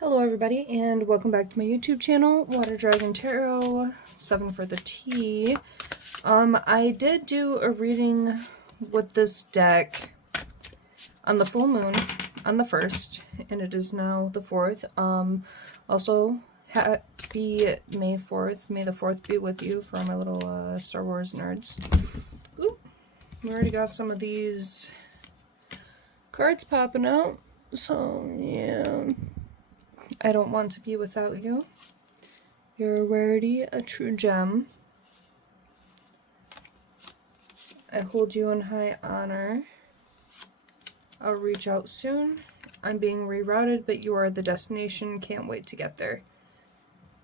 Hello everybody, and welcome back to my YouTube channel, Water Dragon Tarot, 7 for the T. I did do a reading with this deck on the full moon on the 1st, and it is now the 4th. Also, happy May 4th. May the 4th be with you for my little Star Wars nerds. Ooh, we already got some of these cards popping out, so yeah. I don't want to be without you. You're a rarity, a true gem. I hold you in high honor. I'll reach out soon. I'm being rerouted, but you are the destination. Can't wait to get there.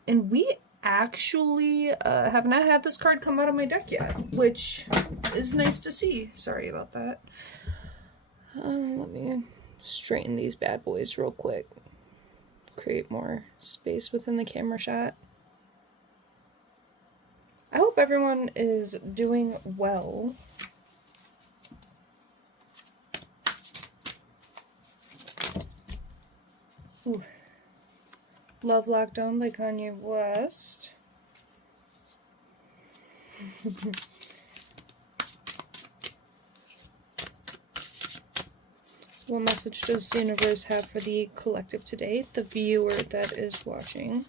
And we actually have not had this card come out of my deck yet, which is nice to see. Sorry about that. Let me straighten these bad boys real quick. Create more space within the camera shot. I hope everyone is doing well. Ooh. Love Lockdown by Kanye West. What message does the universe have for the collective today, the viewer that is watching,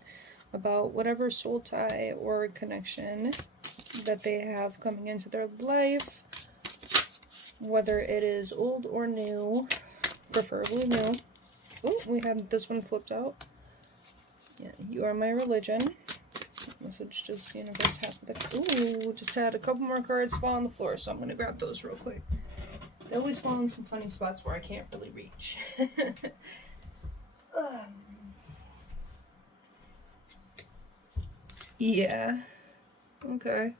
about whatever soul tie or connection that they have coming into their life, whether it is old or new, preferably new. Oh, we had this one flipped out. Yeah, you are my religion. What message does the universe have for the... Ooh, just had a couple more cards fall on the floor, so I'm going to grab those real quick. They always fall in some funny spots where I can't really reach. Yeah. Okay.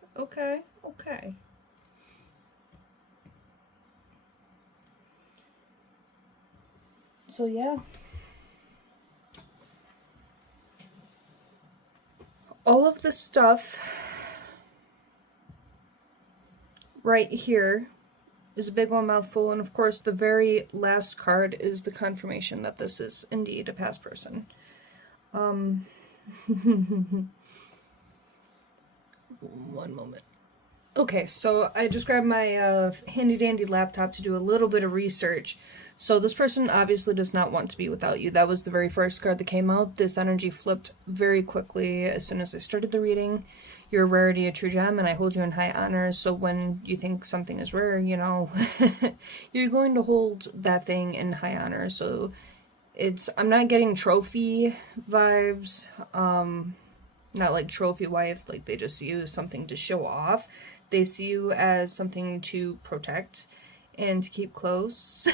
So yeah. All of this stuff right here is a big old mouthful, and of course the very last card is the confirmation that this is indeed a past person. One moment. Okay, so I just grabbed my handy dandy laptop to do a little bit of research. So this person obviously does not want to be without you. That was the very first card that came out. This energy flipped very quickly as soon as I started the reading. You're a rarity, a true gem, and I hold you in high honor. So when you think something is rare, you know, you're going to hold that thing in high honor. So I'm not getting trophy vibes, not like trophy wife, like they just see you as something to show off. They see you as something to protect and to keep close.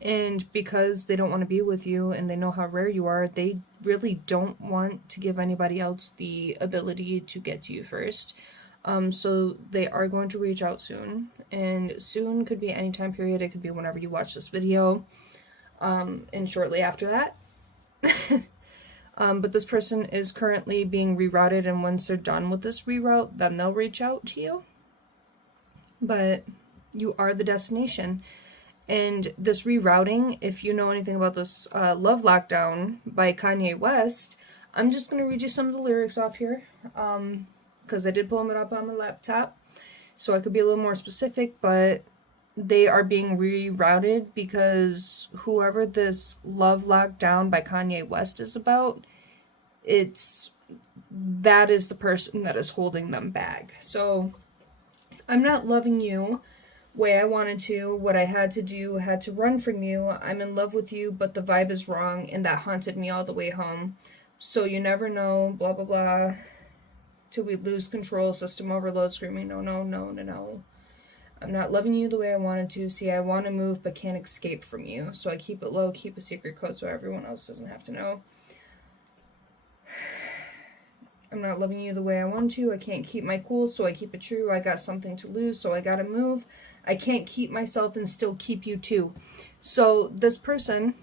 And because they don't want to be with you and they know how rare you are, they really don't want to give anybody else the ability to get to you first. So they are going to reach out soon. And soon could be any time period. It could be whenever you watch this video. And shortly after that. But this person is currently being rerouted, and once they're done with this reroute, then they'll reach out to you. But you are the destination. And this rerouting, if you know anything about this Love Lockdown by Kanye West, I'm just going to read you some of the lyrics off here, because I did pull them up on my laptop, so I could be a little more specific, but they are being rerouted because whoever this Love Lockdown by Kanye West is about, that is the person that is holding them back. So I'm not loving you way I wanted to. What I had to do, had to run from you. I'm in love with you, but the vibe is wrong, and that haunted me all the way home. So you never know, blah blah blah, till we lose control, system overload, screaming no no no no no. I'm not loving you the way I wanted to. See, I want to move but can't escape from you. So I keep it low, keep a secret code so everyone else doesn't have to know. I'm not loving you the way I want to. I can't keep my cool, so I keep it true. I got something to lose, so I gotta move. I can't keep myself and still keep you too. So this person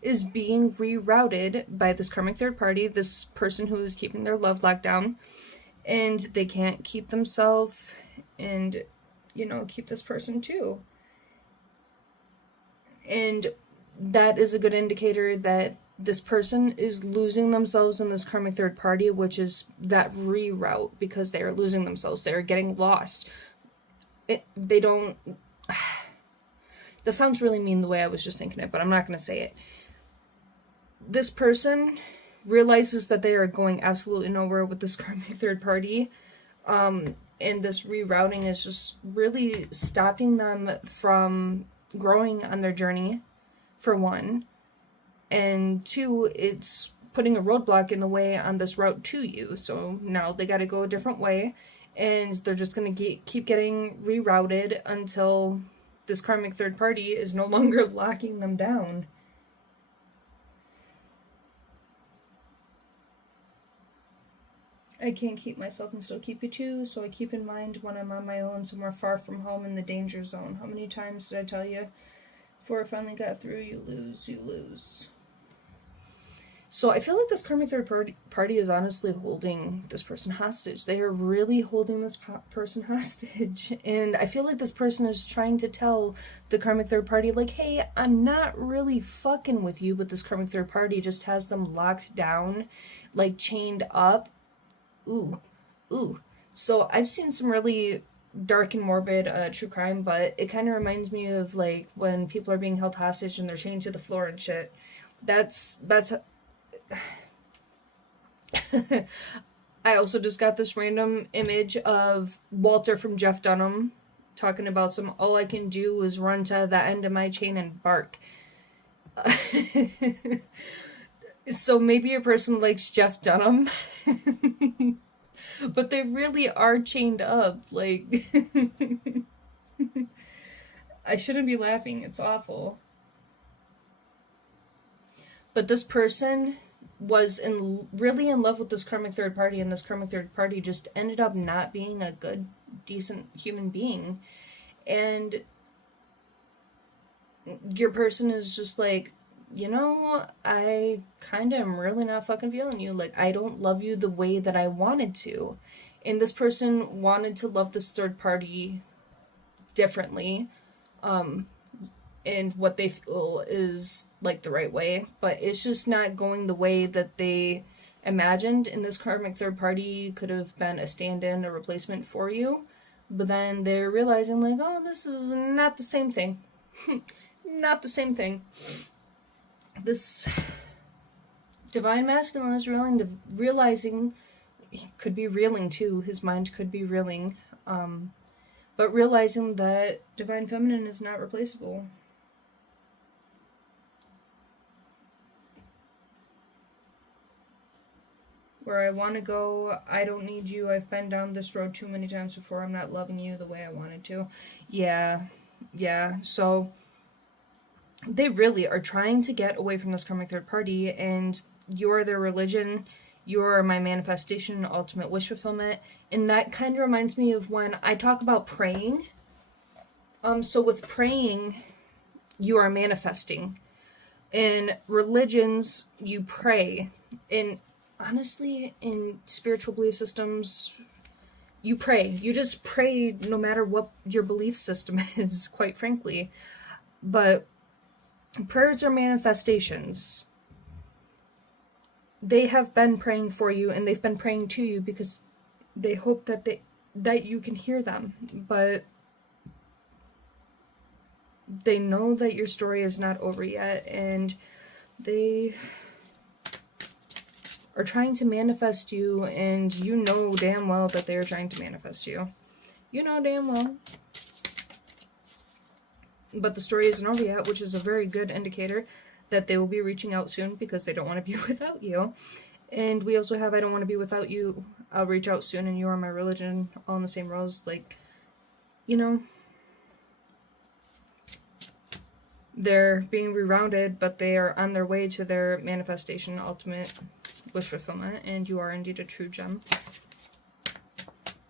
is being rerouted by this karmic third party, this person who is keeping their love locked down, and they can't keep themselves and, you know, keep this person too. And that is a good indicator that this person is losing themselves in this karmic third party, which is that reroute, because they are losing themselves. They are getting lost. They don't... That sounds really mean the way I was just thinking it, but I'm not going to say it. This person realizes that they are going absolutely nowhere with this karmic third party. And this rerouting is just really stopping them from growing on their journey, for one. And two, it's putting a roadblock in the way on this route to you. So now they got to go a different way, and they're just going to keep getting rerouted until this karmic third party is no longer locking them down. I can't keep myself and still keep you too, so I keep in mind when I'm on my own, somewhere far from home in the danger zone. How many times did I tell you? Before I finally got through, you lose. So I feel like this karmic third party is honestly holding this person hostage. They are really holding this person hostage. And I feel like this person is trying to tell the karmic third party, like, hey, I'm not really fucking with you, but this karmic third party just has them locked down, like chained up. Ooh. So I've seen some really dark and morbid true crime, but it kind of reminds me of like when people are being held hostage and they're chained to the floor and shit. That's I also just got this random image of Walter from Jeff Dunham talking about all I can do is run to the end of my chain and bark. So maybe a person likes Jeff Dunham, but they really are chained up. Like, I shouldn't be laughing. It's awful. But this person was really in love with this karmic third party, and this karmic third party just ended up not being a good, decent human being. And your person is just like, you know, I kind of am really not fucking feeling you. Like, I don't love you the way that I wanted to. And this person wanted to love this third party differently. And what they feel is like the right way, but it's just not going the way that they imagined. And this karmic third party could have been a stand-in, a replacement for you, but then they're realizing like, oh, this is not the same thing. Not the same thing. This divine masculine is realizing, he could be reeling too, his mind could be reeling, but realizing that divine feminine is not replaceable. Where I want to go, I don't need you, I've been down this road too many times before, I'm not loving you the way I wanted to. Yeah, so they really are trying to get away from this karmic third party, and you're their religion, you're my manifestation, ultimate wish fulfillment, and that kind of reminds me of when I talk about praying. So with praying, you are manifesting. In religions, you pray. Honestly, in spiritual belief systems, you pray. You just pray no matter what your belief system is, quite frankly. But prayers are manifestations. They have been praying for you, and they've been praying to you because they hope that you can hear them. But they know that your story is not over yet, and they are trying to manifest you, and you know damn well that they are trying to manifest you. You know damn well. But the story isn't over yet, which is a very good indicator that they will be reaching out soon because they don't want to be without you. And we also have I don't want to be without you, I'll reach out soon, and you are my religion, all in the same rows. Like, you know, they're being rerounded, but they are on their way to their manifestation, ultimate wish fulfillment, and you are indeed a true gem.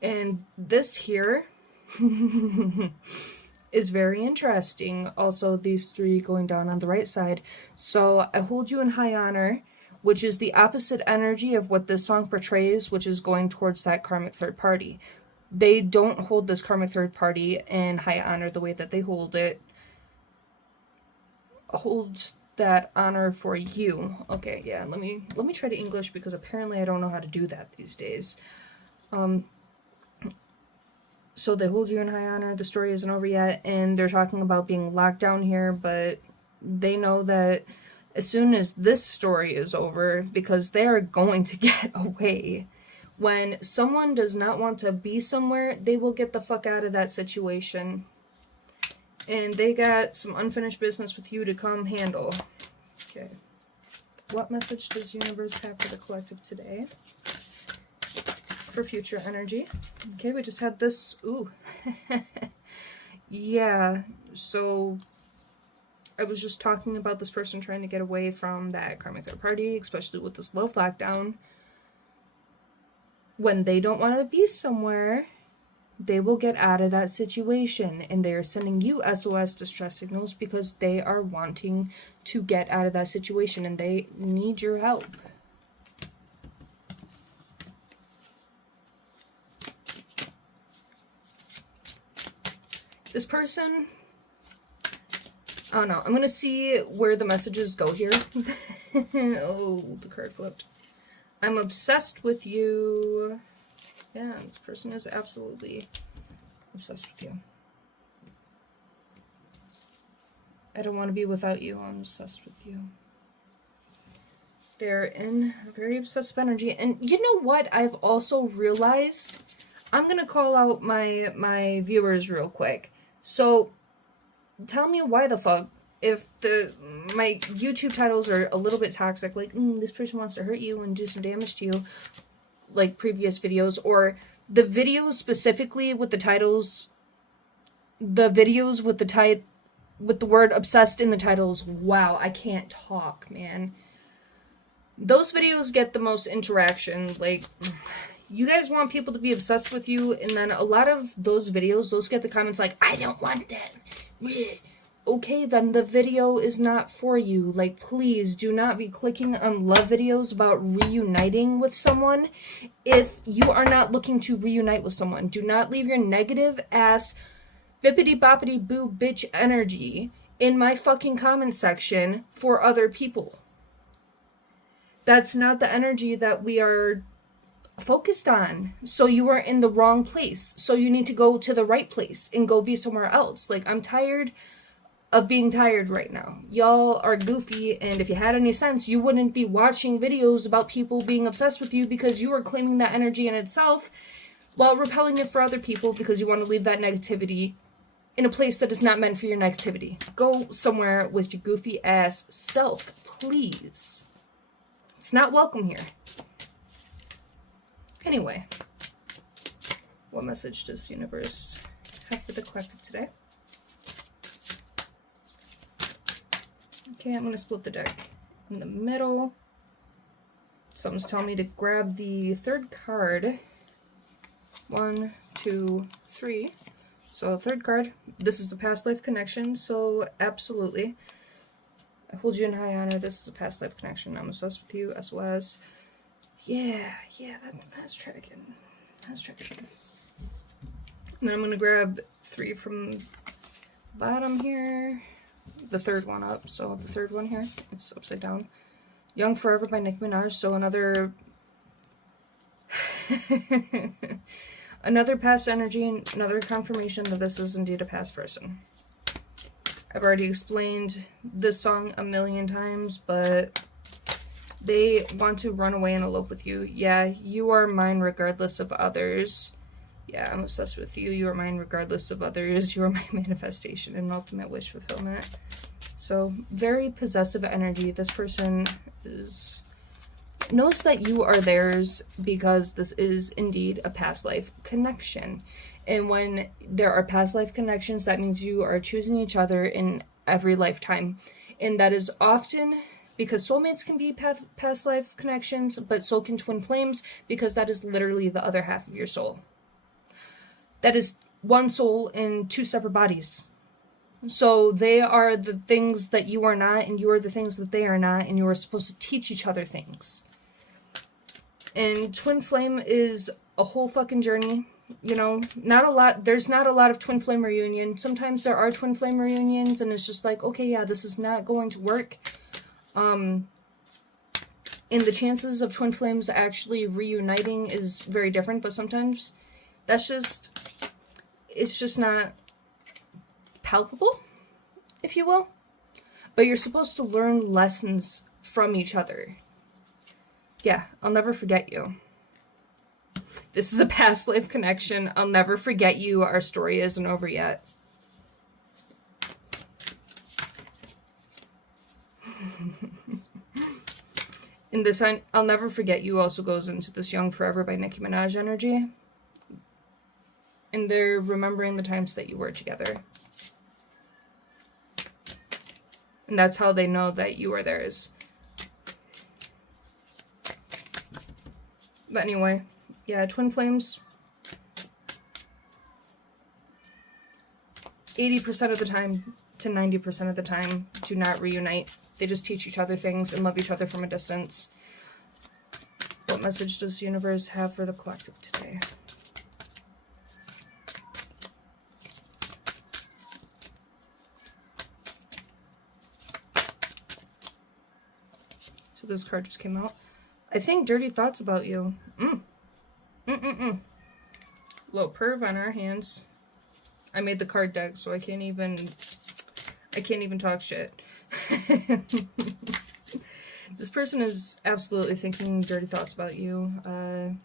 And this here is very interesting. Also, these three going down on the right side. So I hold you in high honor, which is the opposite energy of what this song portrays, which is going towards that karmic third party. They don't hold this karmic third party in high honor the way that they hold that honor for you. Okay, yeah, let me try to English because apparently I don't know how to do that these days. So they hold you in high honor. The story isn't over yet, and they're talking about being locked down here, but they know that as soon as this story is over, because they are going to get away. When someone does not want to be somewhere, they will get the fuck out of that situation. And they got some unfinished business with you to come handle. Okay. What message does the universe have for the collective today? For future energy. Okay, we just had this. Ooh. Yeah, so I was just talking about this person trying to get away from that karmic third party, especially with this love lockdown. When they don't want to be somewhere, they will get out of that situation, and they are sending you SOS distress signals because they are wanting to get out of that situation and they need your help. This person, I don't know, I'm gonna see where the messages go here. Oh, the card flipped. I'm obsessed with you. Yeah, this person is absolutely obsessed with you. I don't want to be without you. I'm obsessed with you. They're in a very obsessive energy. And you know what I've also realized? I'm going to call out my viewers real quick. So, tell me why the fuck, if my YouTube titles are a little bit toxic, like, this person wants to hurt you and do some damage to you, like previous videos, or the videos specifically with the titles, the videos with the word obsessed in the titles, wow, I can't talk, man. Those videos get the most interaction. Like, you guys want people to be obsessed with you, and then a lot of those videos, those get the comments like, I don't want that. Okay, then the video is not for you. Like, please do not be clicking on love videos about reuniting with someone if you are not looking to reunite with someone. Do not leave your negative ass bippity boppity boo bitch energy in my fucking comment section for other people. That's not the energy that we are focused on. So you are in the wrong place. So you need to go to the right place and go be somewhere else. Like, I'm tired of being tired right now. Y'all are goofy, and if you had any sense, you wouldn't be watching videos about people being obsessed with you because you are claiming that energy in itself while repelling it for other people because you want to leave that negativity in a place that is not meant for your negativity. Go somewhere with your goofy ass self, please. It's not welcome here. Anyway, what message does the universe have for the collective today? Okay, I'm going to split the deck in the middle. Something's telling me to grab the third card. 1, 2, 3. So, third card. This is the past life connection, so absolutely. I hold you in high honor. This is a past life connection. I'm obsessed with you. SOS. Yeah, that's tracking. That's tracking. And then I'm going to grab 3 from the bottom here. The third one up, so the third one here, it's upside down. Young Forever by Nicki Minaj, so another another past energy, another confirmation that this is indeed a past person. I've already explained this song a million times, but they want to run away and elope with you. Yeah, you are mine regardless of others. Yeah, I'm obsessed with you. You are mine regardless of others. You are my manifestation and ultimate wish fulfillment. So, very possessive energy. This person knows that you are theirs because this is indeed a past life connection. And when there are past life connections, that means you are choosing each other in every lifetime. And that is often because soulmates can be past life connections, but so can twin flames, because that is literally the other half of your soul. That is one soul in 2 separate bodies. So they are the things that you are not, and you are the things that they are not, and you are supposed to teach each other things. And twin flame is a whole fucking journey. You know, there's not a lot of twin flame reunion. Sometimes there are twin flame reunions, and it's just like, okay, yeah, this is not going to work. And the chances of twin flames actually reuniting is very different, but sometimes it's just not palpable, if you will. But you're supposed to learn lessons from each other. Yeah, I'll never forget you. This is a past life connection. I'll never forget you. Our story isn't over yet. And this I'll never forget you also goes into this Young Forever by Nicki Minaj energy. And they're remembering the times that you were together. And that's how they know that you are theirs. But anyway, yeah, twin flames, 80% of the time to 90% of the time, do not reunite. They just teach each other things and love each other from a distance. What message does the universe have for the collective today? So this card just came out. I think dirty thoughts about you. Little perv on our hands. I made the card deck, so I can't even talk shit. This person is absolutely thinking dirty thoughts about you. I'm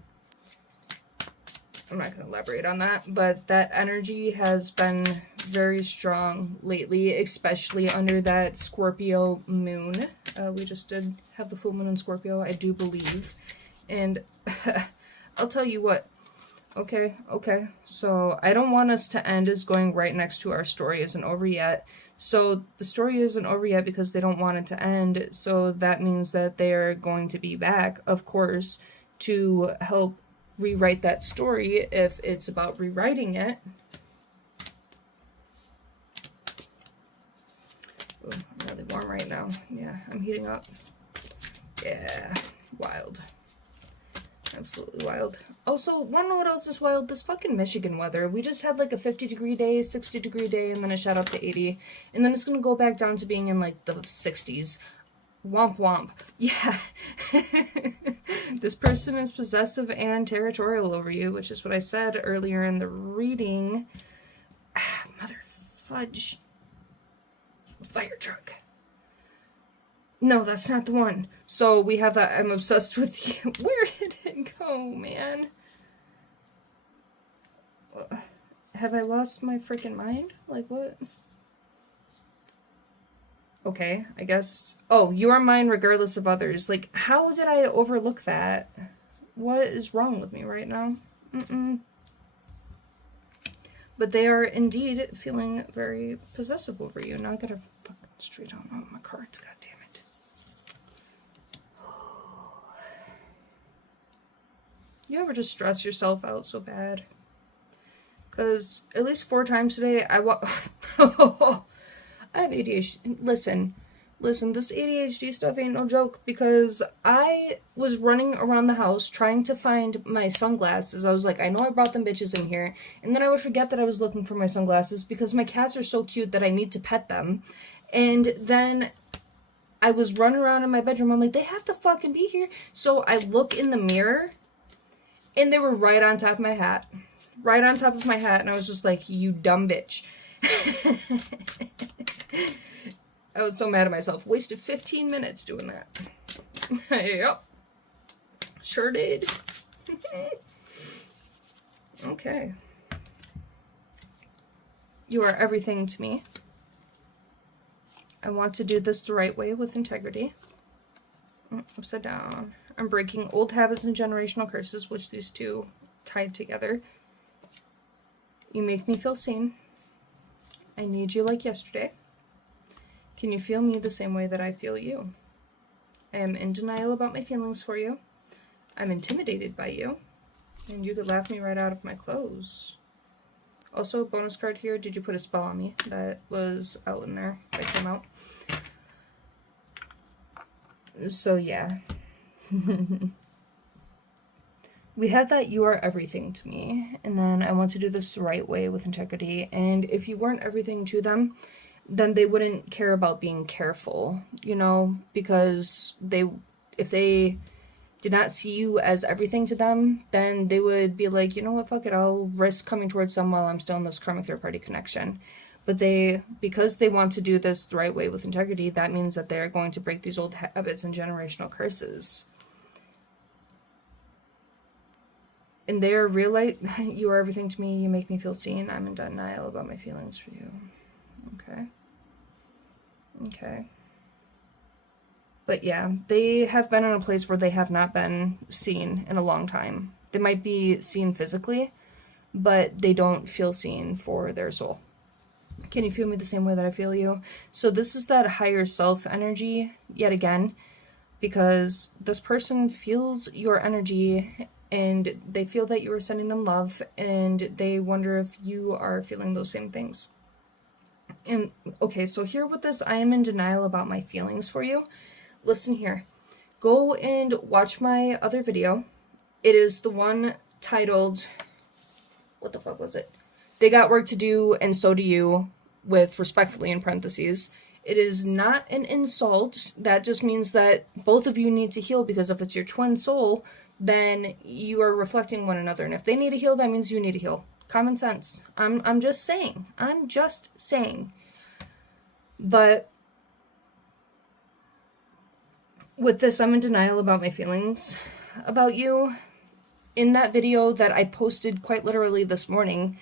not going to elaborate on that, but that energy has been very strong lately, especially under that Scorpio moon. We just did have the full moon in Scorpio, I do believe. And I'll tell you what. Okay. So I don't want us to end as going right next to our story isn't over yet. So the story isn't over yet because they don't want it to end. So that means that they're going to be back, of course, to help rewrite that story if it's about rewriting it. Oh, I'm really warm right now. Yeah, I'm heating up. Yeah, wild. Absolutely wild. Also, wanna know what else is wild? This fucking Michigan weather. We just had like a 50-degree day, 60-degree day, and then it shot up to 80. And then it's gonna go back down to being in like the 60s. Womp womp. Yeah. This person is possessive and territorial over you, which is what I said earlier in the reading. Mother fudge. Fire truck. No, that's not the one. So we have that I'm obsessed with you. Where did it go, man? Have I lost my freaking mind? Like, what? Okay, I guess. Oh, you are mine regardless of others. Like, how did I overlook that? What is wrong with me right now? But they are indeed feeling very possessive over you. Now I gotta fucking straight on all my cards, god damn it. You ever just stress yourself out so bad? Because at least 4 times today, I have ADHD. Listen, this ADHD stuff ain't no joke, because I was running around the house trying to find my sunglasses. I was like, I know I brought them bitches in here. And then I would forget that I was looking for my sunglasses because my cats are so cute that I need to pet them. And then I was running around in my bedroom. I'm like, they have to fucking be here. So I look in the mirror, and they were right on top of my hat. Right on top of my hat. And I was just like, you dumb bitch. I was so mad at myself. Wasted 15 minutes doing that. Yep. Sure did. Okay. You are everything to me. I want to do this the right way with integrity. Upside down. I'm breaking old habits and generational curses, which these two tied together. You make me feel seen. I need you like yesterday. Can you feel me the same way that I feel you? I am in denial about my feelings for you. I'm intimidated by you. And you could laugh me right out of my clothes. Also, a bonus card here. Did you put a spell on me? That was out in there. That came out. So, yeah. We have that you are everything to me. And then I want to do this the right way with integrity. And if you weren't everything to them, then they wouldn't care about being careful, you know, because if they did not see you as everything to them, then they would be like, you know what, fuck it, I'll risk coming towards them while I'm still in this karmic third party connection. But because they want to do this the right way with integrity, that means that they're going to break these old habits and generational curses. And they're realize you are everything to me, you make me feel seen, I'm in denial about my feelings for you. Okay. But yeah, they have been in a place where they have not been seen in a long time. They might be seen physically, but they don't feel seen for their soul. Can you feel me the same way that I feel you? So this is that higher self energy, yet again, because this person feels your energy and they feel that you are sending them love, and they wonder if you are feeling those same things. And okay, so here with this, I am in denial about my feelings for you. Listen here. Go and watch my other video. It is the one titled, what the fuck was it? They got work to do and so do you, with respectfully in parentheses. It is not an insult. That just means that both of you need to heal, because if it's your twin soul, then you are reflecting one another. And if they need to heal, that means you need to heal. Common sense. I'm just saying. But with this, I'm in denial about my feelings about you. In that video that I posted quite literally this morning,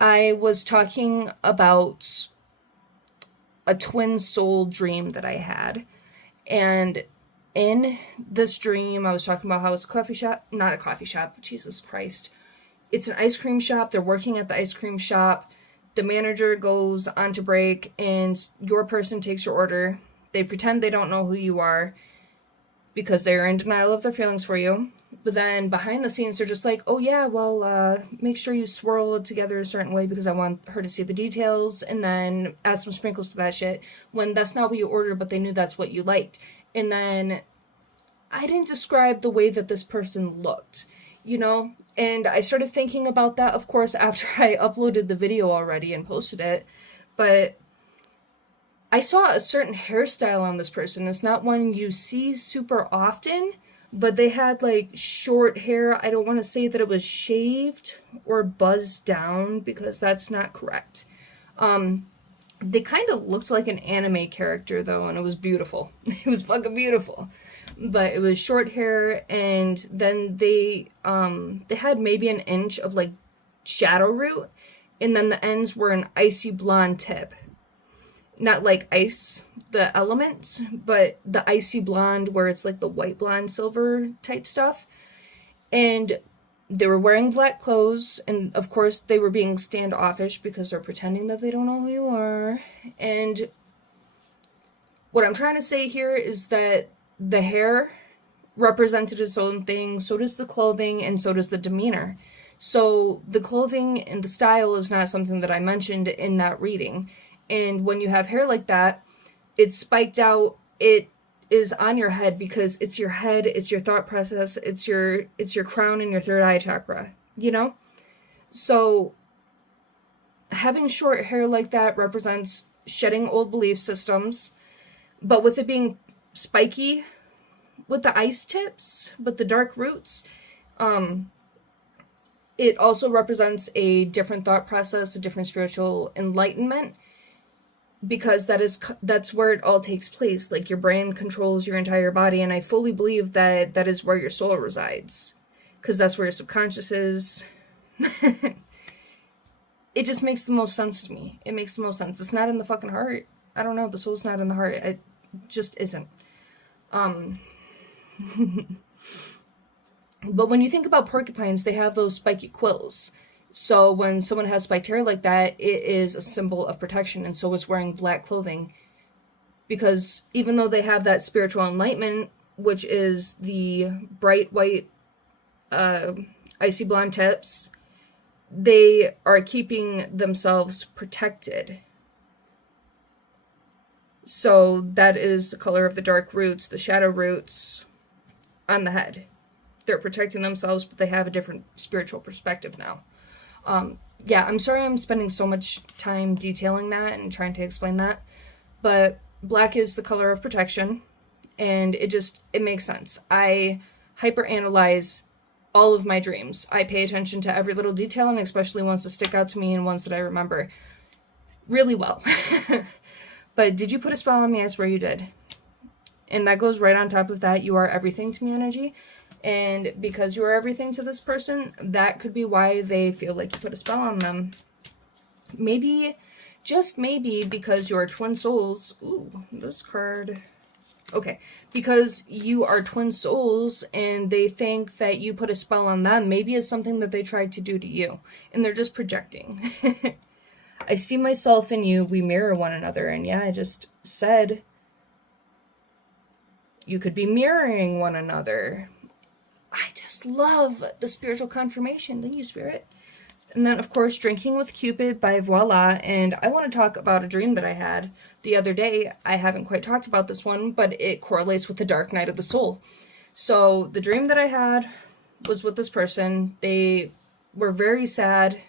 I was talking about a twin soul dream that I had. And in this dream, I was talking about how it's a coffee shop. Not a coffee shop, Jesus Christ. It's an ice cream shop. They're working at the ice cream shop. The manager goes on to break, and your person takes your order. They pretend they don't know who you are because they're in denial of their feelings for you. But then behind the scenes, they're just like, oh yeah, well, make sure you swirl it together a certain way because I want her to see the details, and then add some sprinkles to that shit, when that's not what you ordered, but they knew that's what you liked. And then I didn't describe the way that this person looked, you know? And I started thinking about that, of course, after I uploaded the video already and posted it. But I saw a certain hairstyle on this person. It's not one you see super often, but they had like short hair. I don't want to say that it was shaved or buzzed down because that's not correct. They kind of looked like an anime character though, and it was beautiful. It was fucking beautiful. But it was short hair, and then they had maybe an inch of like shadow root, and then the ends were an icy blonde tip. Not like ice, the elements, but the icy blonde where it's like the white blonde silver type stuff. And they were wearing black clothes, and of course they were being standoffish because they're pretending that they don't know who you are. And what I'm trying to say here is that the hair represented its own thing, so does the clothing, and so does the demeanor. So the clothing and the style is not something that I mentioned in that reading. And when you have hair like that, it's spiked out, it is on your head because it's your head, it's your thought process, it's your crown and your third eye chakra, you know? So having short hair like that represents shedding old belief systems, but with it being spiky with the ice tips, with the dark roots, it also represents a different thought process, a different spiritual enlightenment, because that's where it all takes place. Like, your brain controls your entire body, and I fully believe that that is where your soul resides, because that's where your subconscious is. It just makes the most sense to me. It makes the most sense. It's not in the fucking heart. I don't know, the soul's not in the heart. It just isn't. But when you think about porcupines, they have those spiky quills. So when someone has spiked hair like that, it is a symbol of protection, and so is wearing black clothing. Because even though they have that spiritual enlightenment, which is the bright white, icy blonde tips, they are keeping themselves protected. So that is the color of the dark roots, the shadow roots on the head. They're protecting themselves, but they have a different spiritual perspective now. yeah, I'm sorry I'm spending so much time detailing that and trying to explain that, but black is the color of protection, and it makes sense. I hyperanalyze all of my dreams. I pay attention to every little detail, and especially ones that stick out to me and ones that I remember really well. But did you put a spell on me? I swear you did. And that goes right on top of that. You are everything to me energy. And because you are everything to this person, that could be why they feel like you put a spell on them. Maybe, just maybe, because you are twin souls. Ooh, this card. Okay, because you are twin souls and they think that you put a spell on them. Maybe it's something that they tried to do to you. And they're just projecting. I see myself in you. We mirror one another. And yeah, I just said you could be mirroring one another. I just love the spiritual confirmation. Thank you, Spirit. And then, of course, Drinking with Cupid by Voila. And I want to talk about a dream that I had the other day. I haven't quite talked about this one, but it correlates with the dark night of the soul. So the dream that I had was with this person. They were very sad.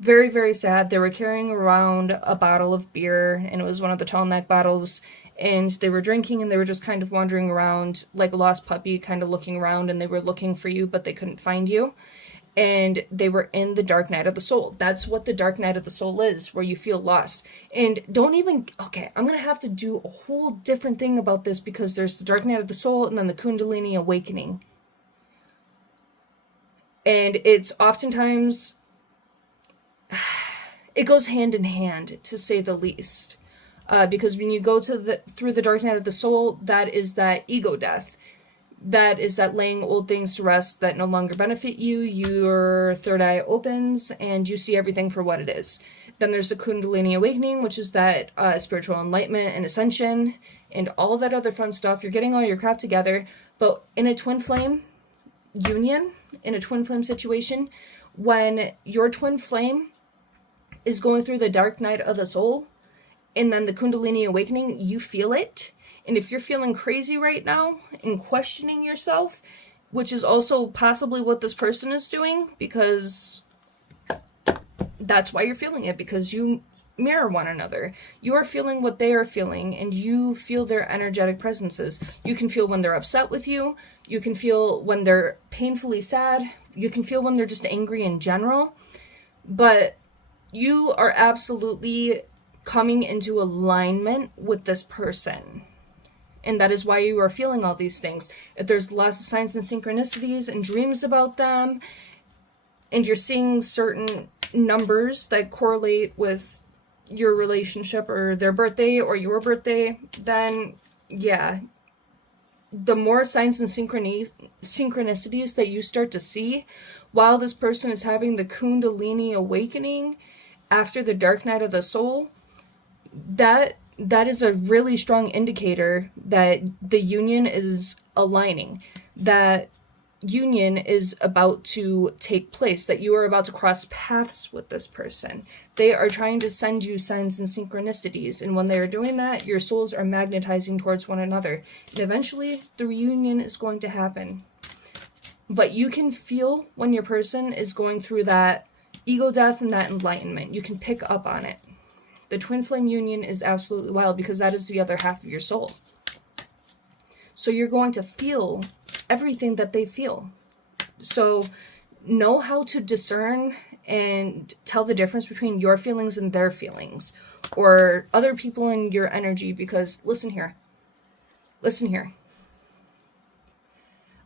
Very, very sad. They were carrying around a bottle of beer, and it was one of the tall neck bottles. And they were drinking, and they were just kind of wandering around like a lost puppy, kind of looking around, and they were looking for you, but they couldn't find you. And they were in the dark night of the soul. That's what the dark night of the soul is, where you feel lost. And don't even, okay, I'm going to have to do a whole different thing about this, because there's the dark night of the soul and then the Kundalini awakening. And it's oftentimes, it goes hand in hand, to say the least. Because when you go through the dark night of the soul, that is that ego death. That is that laying old things to rest that no longer benefit you. Your third eye opens and you see everything for what it is. Then there's the Kundalini awakening, which is that spiritual enlightenment and ascension and all that other fun stuff. You're getting all your crap together. But in a twin flame union, in a twin flame situation, when your twin flame is going through the dark night of the soul, and then the Kundalini awakening, you feel it. And if you're feeling crazy right now and questioning yourself, which is also possibly what this person is doing, because that's why you're feeling it, because you mirror one another. You are feeling what they are feeling, and you feel their energetic presences. You can feel when they're upset with you. You can feel when they're painfully sad. You can feel when they're just angry in general. But you are absolutely coming into alignment with this person. And that is why you are feeling all these things. If there's lots of signs and synchronicities and dreams about them, and you're seeing certain numbers that correlate with your relationship or their birthday or your birthday, then yeah, the more signs and synchronicities that you start to see while this person is having the Kundalini awakening after the dark night of the soul, that is a really strong indicator that the union is aligning, that union is about to take place, that you are about to cross paths with this person. They are trying to send you signs and synchronicities, and when they are doing that, your souls are magnetizing towards one another, and eventually the reunion is going to happen. But you can feel when your person is going through that ego death and that enlightenment. You can pick up on it. The twin flame union is absolutely wild, because that is the other half of your soul. So you're going to feel everything that they feel. So know how to discern and tell the difference between your feelings and their feelings, or other people in your energy, because listen here.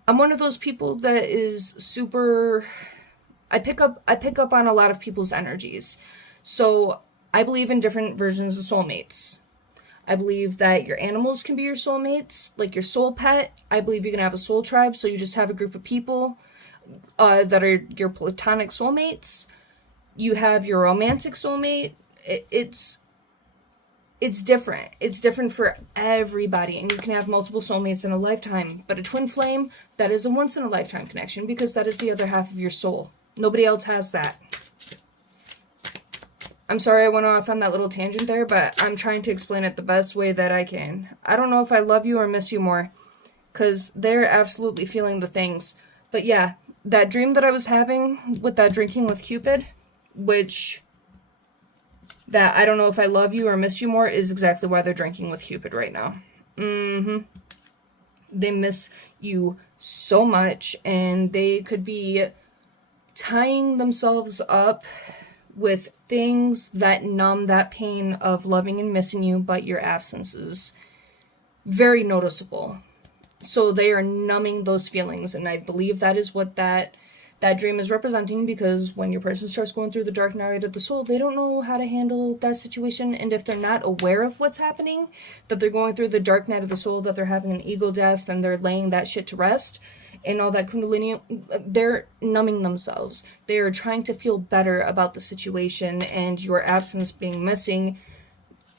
I'm one of those people that is super, I pick up on a lot of people's energies. So I believe in different versions of soulmates. I believe that your animals can be your soulmates, like your soul pet. I believe you can have a soul tribe, so you just have a group of people that are your platonic soulmates. You have your romantic soulmate. It's different. It's different for everybody, and you can have multiple soulmates in a lifetime. But a twin flame, that is a once-in-a-lifetime connection, because that is the other half of your soul. Nobody else has that. I'm sorry I went off on that little tangent there, but I'm trying to explain it the best way that I can. I don't know if I love you or miss you more, because they're absolutely feeling the things. But yeah, that dream that I was having with that drinking with Cupid, which that I don't know if I love you or miss you more, is exactly why they're drinking with Cupid right now. They miss you so much, and they could be tying themselves up with things that numb that pain of loving and missing you, but your absence is very noticeable. So they are numbing those feelings, and I believe that is what that dream is representing, because when your person starts going through the dark night of the soul, they don't know how to handle that situation, and if they're not aware of what's happening, that they're going through the dark night of the soul, that they're having an ego death, and they're laying that shit to rest, and all that Kundalini, they're numbing themselves. They are trying to feel better about the situation, and your absence being missing,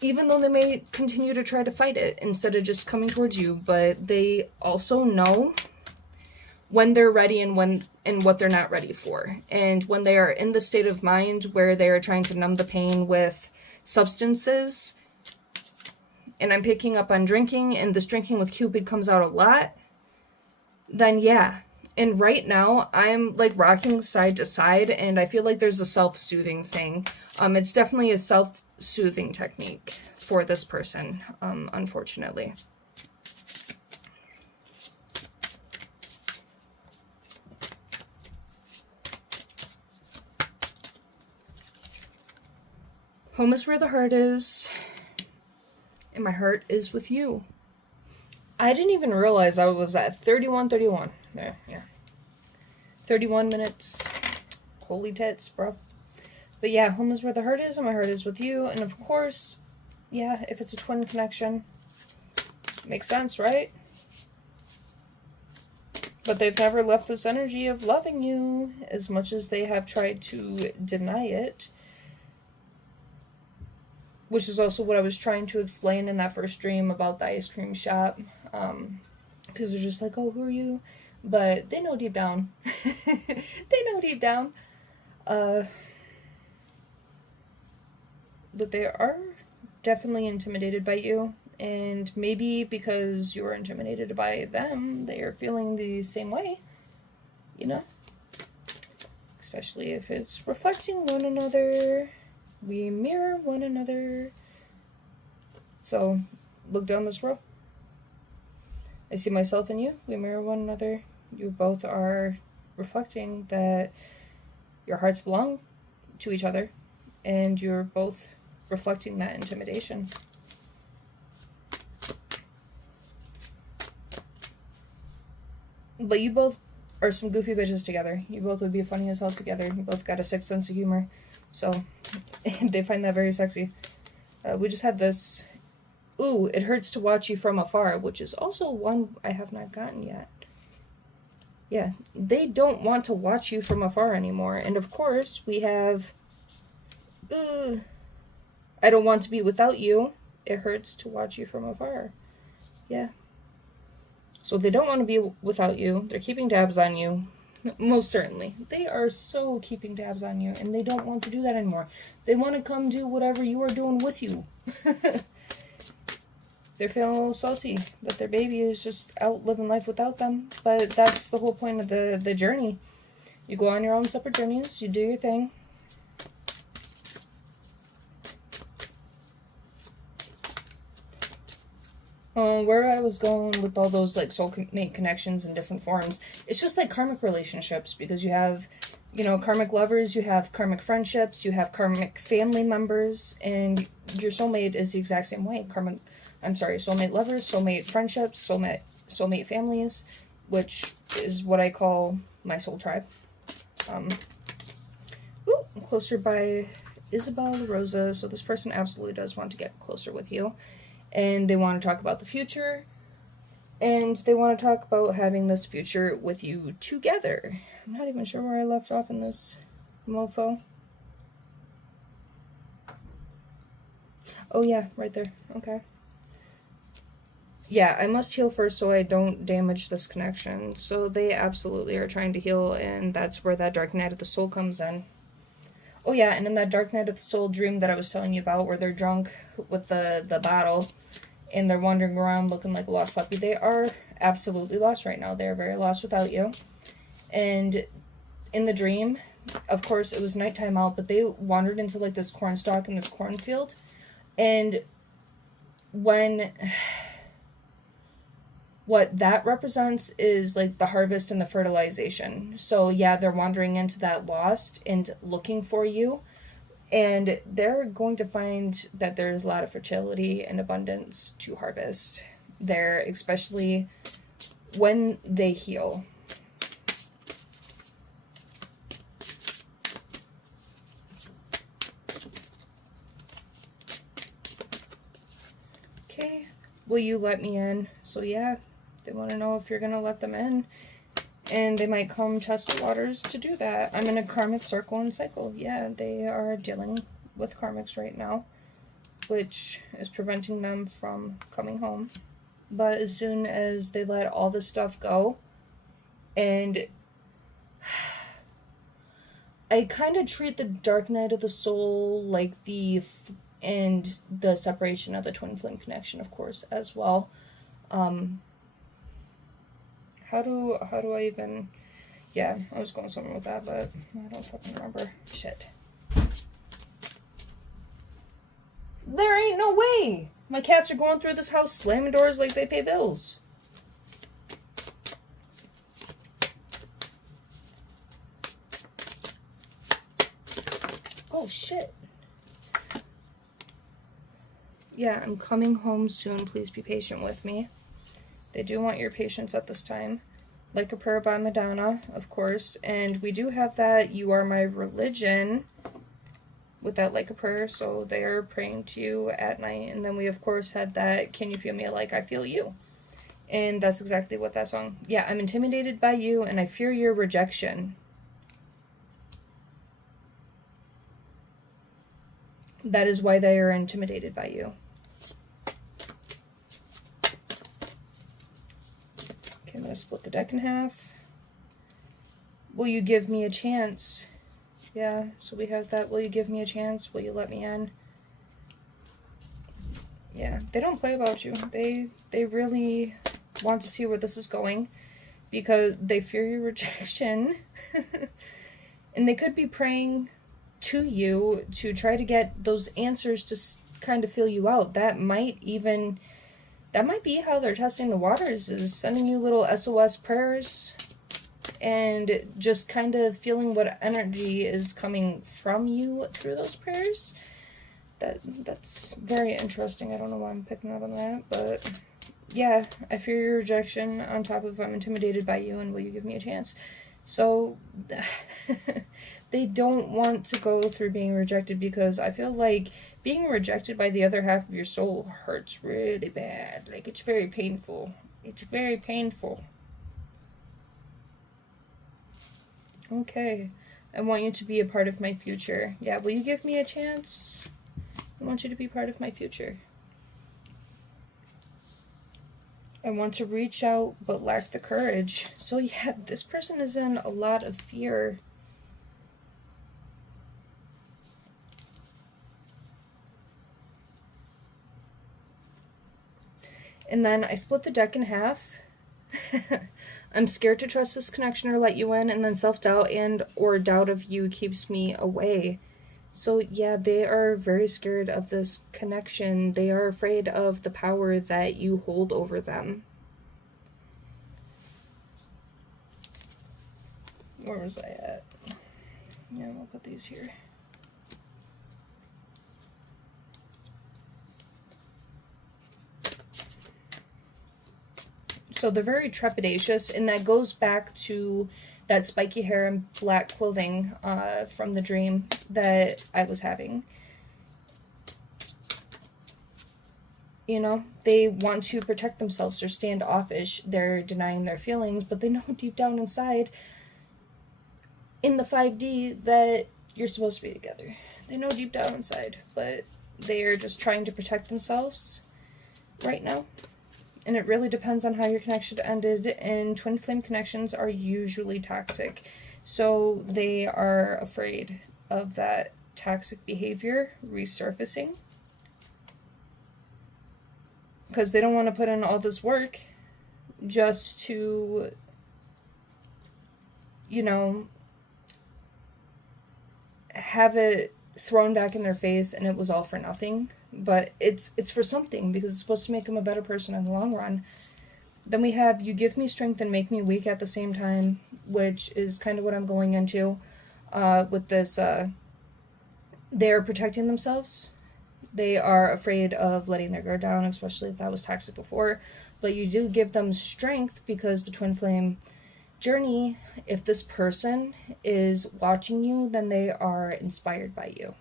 even though they may continue to try to fight it instead of just coming towards you, but they also know when they're ready and what they're not ready for. And when they are in the state of mind where they are trying to numb the pain with substances, and I'm picking up on drinking, and this drinking with Cupid comes out a lot, then yeah. And right now, I'm like rocking side to side, and I feel like there's a self-soothing thing. It's definitely a self-soothing technique for this person, unfortunately. Home is where the heart is, and my heart is with you. I didn't even realize I was at 31. Yeah. 31 minutes. Holy tits, bro. But yeah, home is where the heart is, and my heart is with you. And of course, yeah, if it's a twin connection, makes sense, right? But they've never left this energy of loving you, as much as they have tried to deny it. Which is also what I was trying to explain in that first dream about the ice cream shop. Because they're just like, oh, who are you? But they know deep down. They know deep down. That they are definitely intimidated by you. And maybe because you're intimidated by them, they are feeling the same way. You know? Especially if it's reflecting one another. We mirror one another. So, look down this row. I see myself in you. We mirror one another. You both are reflecting that your hearts belong to each other. And you're both reflecting that intimidation. But you both are some goofy bitches together. You both would be funny as hell together. You both got a sick sense of humor. So, they find that very sexy. We just had this, ooh, it hurts to watch you from afar, which is also one I have not gotten yet. Yeah, they don't want to watch you from afar anymore. And of course, we have, I don't want to be without you. It hurts to watch you from afar. Yeah. So they don't want to be without you. They're keeping tabs on you. Most certainly. They are so keeping tabs on you, and they don't want to do that anymore. They want to come do whatever you are doing with you. They're feeling a little salty that their baby is just out living life without them. But that's the whole point of the journey. You go on your own separate journeys. You do your thing. Where I was going with all those like soulmate connections in different forms, it's just like karmic relationships, because you have, you know, karmic lovers, you have karmic friendships, you have karmic family members, and your soulmate is the exact same way. Soulmate lovers, soulmate friendships, soulmate families, which is what I call my soul tribe. Closer by Isabel Rosa. So this person absolutely does want to get closer with you. And they want to talk about the future. And they want to talk about having this future with you together. I'm not even sure where I left off in this mofo. Oh yeah, right there. Okay. Yeah, I must heal first so I don't damage this connection. So they absolutely are trying to heal, and that's where that dark night of the soul comes in. Oh yeah, and in that dark night of the soul dream that I was telling you about, where they're drunk with the bottle, and they're wandering around looking like a lost puppy, they are absolutely lost right now. They are very lost without you. And in the dream, of course, it was nighttime out, but they wandered into like this corn stalk in this cornfield. And when what that represents is like the harvest and the fertilization. So yeah, they're wandering into that lost and looking for you. And they're going to find that there's a lot of fertility and abundance to harvest there, especially when they heal. Okay, will you let me in? So yeah, they want to know if you're going to let them in. And they might come test the waters to do that. I'm in a karmic circle and cycle. Yeah, they are dealing with karmics right now, which is preventing them from coming home. But as soon as they let all this stuff go, and I kind of treat the dark night of the soul like and the separation of the twin flame connection, of course, as well. How do I even... Yeah, I was going somewhere with that, but I don't fucking remember. Shit. There ain't no way! My cats are going through this house slamming doors like they pay bills. Oh, shit. Yeah, I'm coming home soon. Please be patient with me. They do want your patience at this time. Like a Prayer by Madonna, of course. And we do have that You Are My Religion with that Like a Prayer. So they are praying to you at night. And then we, of course, had that Can You Feel Me Like I Feel You? And that's exactly what that song... Yeah, I'm intimidated by you and I fear your rejection. That is why they are intimidated by you. Okay, I'm going to split the deck in half. Will you give me a chance? Yeah, so we have that. Will you give me a chance? Will you let me in? Yeah, they don't play about you. They really want to see where this is going because they fear your rejection. And they could be praying to you to try to get those answers to kind of fill you out. That might be how they're testing the waters, is sending you little SOS prayers and just kind of feeling what energy is coming from you through those prayers. That's very interesting. I don't know why I'm picking up on that, but yeah, I fear your rejection on top of I'm intimidated by you and will you give me a chance? So they don't want to go through being rejected because I feel like being rejected by the other half of your soul hurts really bad. Like, it's very painful. It's very painful. Okay. I want you to be a part of my future. Yeah, will you give me a chance? I want you to be part of my future. I want to reach out but lack the courage. So yeah, this person is in a lot of fear. And then I split the deck in half. I'm scared to trust this connection or let you in, and then self-doubt and or doubt of you keeps me away. So yeah, they are very scared of this connection. They are afraid of the power that you hold over them. Where was I at? Yeah, we'll put these here. So they're very trepidatious, and that goes back to that spiky hair and black clothing from the dream that I was having. You know, they want to protect themselves. They're standoffish. They're denying their feelings, but they know deep down inside, in the 5D, that you're supposed to be together. They know deep down inside, but they are just trying to protect themselves right now. And it really depends on how your connection ended, and twin flame connections are usually toxic. So they are afraid of that toxic behavior resurfacing. Because they don't want to put in all this work just to, you know, have it thrown back in their face and it was all for nothing. But it's for something, because it's supposed to make them a better person in the long run. Then we have you give me strength and make me weak at the same time, which is kind of what I'm going into with this. They're protecting themselves. They are afraid of letting their guard down, especially if that was toxic before. But you do give them strength, because the twin flame journey, if this person is watching you, then they are inspired by you.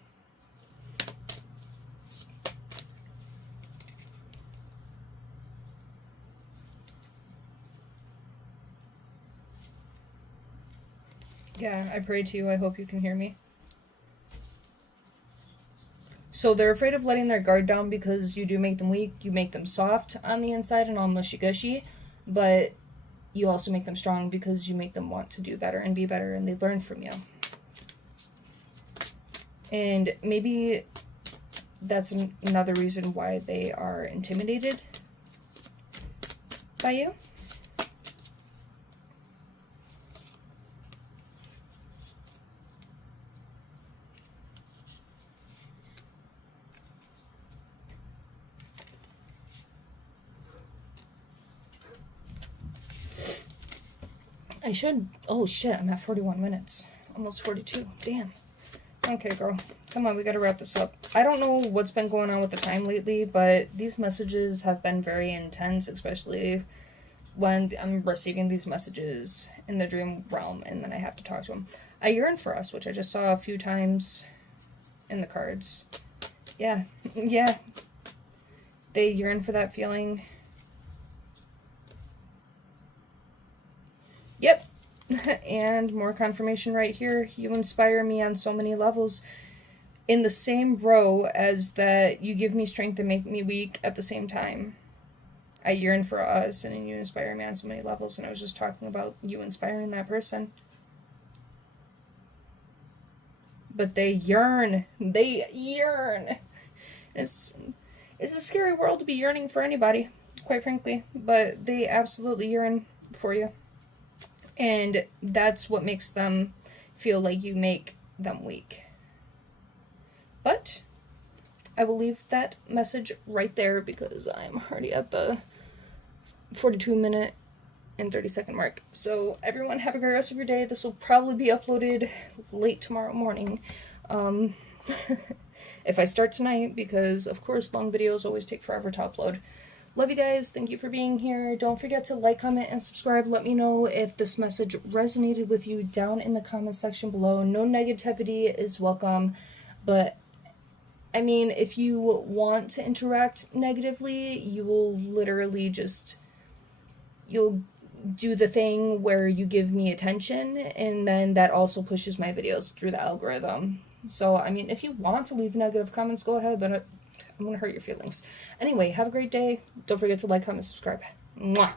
Yeah, I pray to you. I hope you can hear me. So they're afraid of letting their guard down because you do make them weak. You make them soft on the inside and all mushy-gushy. But you also make them strong because you make them want to do better and be better, and they learn from you. And maybe that's another reason why they are intimidated by you. I should... Oh, shit, I'm at 41 minutes. Almost 42. Damn. Okay, girl. Come on, we gotta wrap this up. I don't know what's been going on with the time lately, but these messages have been very intense, especially when I'm receiving these messages in the dream realm, and then I have to talk to them. I yearn for us, which I just saw a few times in the cards. Yeah. Yeah. They yearn for that feeling. Yep. And more confirmation right here. You inspire me on so many levels. In the same row as that you give me strength and make me weak at the same time. I yearn for us, and you inspire me on so many levels. And I was just talking about you inspiring that person. But they yearn. They yearn. It's a scary world to be yearning for anybody, quite frankly. But they absolutely yearn for you. And that's what makes them feel like you make them weak. But I will leave that message right there, because I'm already at the 42-minute and 30-second mark. So everyone have a great rest of your day. This will probably be uploaded late tomorrow morning. If I start tonight, because of course long videos always take forever to upload. Love you guys. Thank you for being here. Don't forget to like, comment, and subscribe. Let me know if this message resonated with you down in the comment section below. No negativity is welcome. But, I mean, if you want to interact negatively, you will literally just... You'll do the thing where you give me attention, and then that also pushes my videos through the algorithm. So, I mean, if you want to leave negative comments, go ahead, but I'm going to hurt your feelings. Anyway, have a great day. Don't forget to like, comment, subscribe. Mwah!